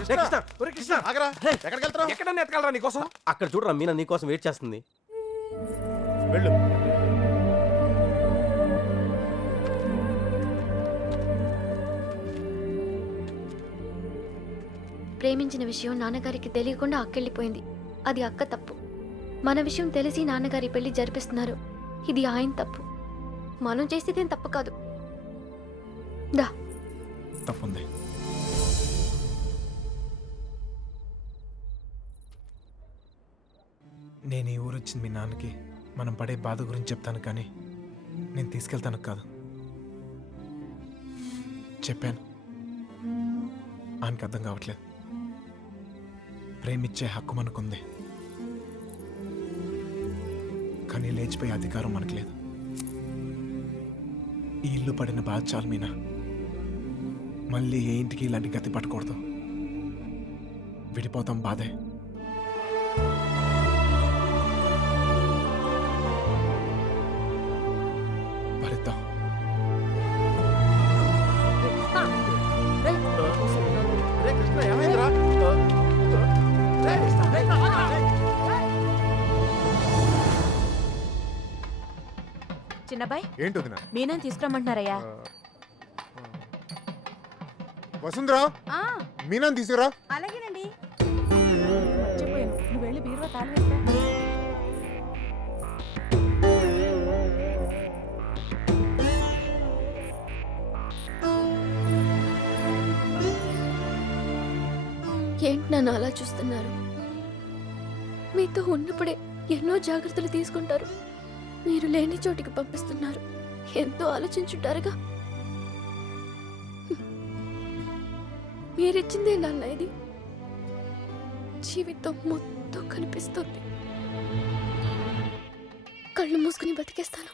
కృష్ణ ఆగరా. ఎక్కడికి వెళ్తున్నావు? ఎక్కడన్నా ఎతకాలరా నీకోసం? అక్కడ చూడరా మీనా నీకోసం వెయిట్ చేస్తుంది. వెళ్ళు. ప్రేమించిన విషయం నాన్నగారికి తెలియకుండా అక్కెళ్ళిపోయింది. అది అక్క తప్పు. మన విషయం తెలిసి నాన్నగారి పెళ్లి జరిపిస్తున్నారు. ఇది ఆయన తప్పు. మనం చేసేదేం తప్పు కాదు. దా. తప్పుంది. నేను ఈ ఊరు వచ్చింది మీ నాన్నకి మనం పడే బాధ గురించి చెప్తాను, కానీ నేను తీసుకెళ్తాను కాదు. చెప్పాను, ఆయనకి అర్థం కావట్లేదు. ప్రేమిచ్చే హక్కు మనకుంది, కానీ లేచిపోయే అధికారం మనకు లేదు. ఈ ఇల్లు పడిన బాధ చాలు మీనా. మళ్ళీ ఏ ఇంటికి ఇలాంటి గతి పట్టకూడదు. విడిపోతాం, బాధే. భరిద్దాం. రే కృష్ణ ఏమైందిరా? చిన్నబాయ్ ఏంటి వదినా? మీనాని తీసుకురమ్మంటున్నారయ్యా. వసుంధరా, మీనాని తీసుకురా. అలాగేనండి. మర్చిపోయాను, నువ్వు వెళ్ళి బీరువా తాళం వేస్తా. ఏంటి నన్ను అలా చూస్తున్నారు? మీతో ఉన్నప్పుడే ఎన్నో జాగ్రత్తలు తీసుకుంటారు. మీరు లేని చోటికి పంపిస్తున్నారు. ఎంతో ఆలోచించుంటారుగా. మీరిచ్చిందే నాన్న ఇది. జీవితం మొత్తం కనిపిస్తుంది. కళ్ళు మూసుకుని బతికేస్తాను.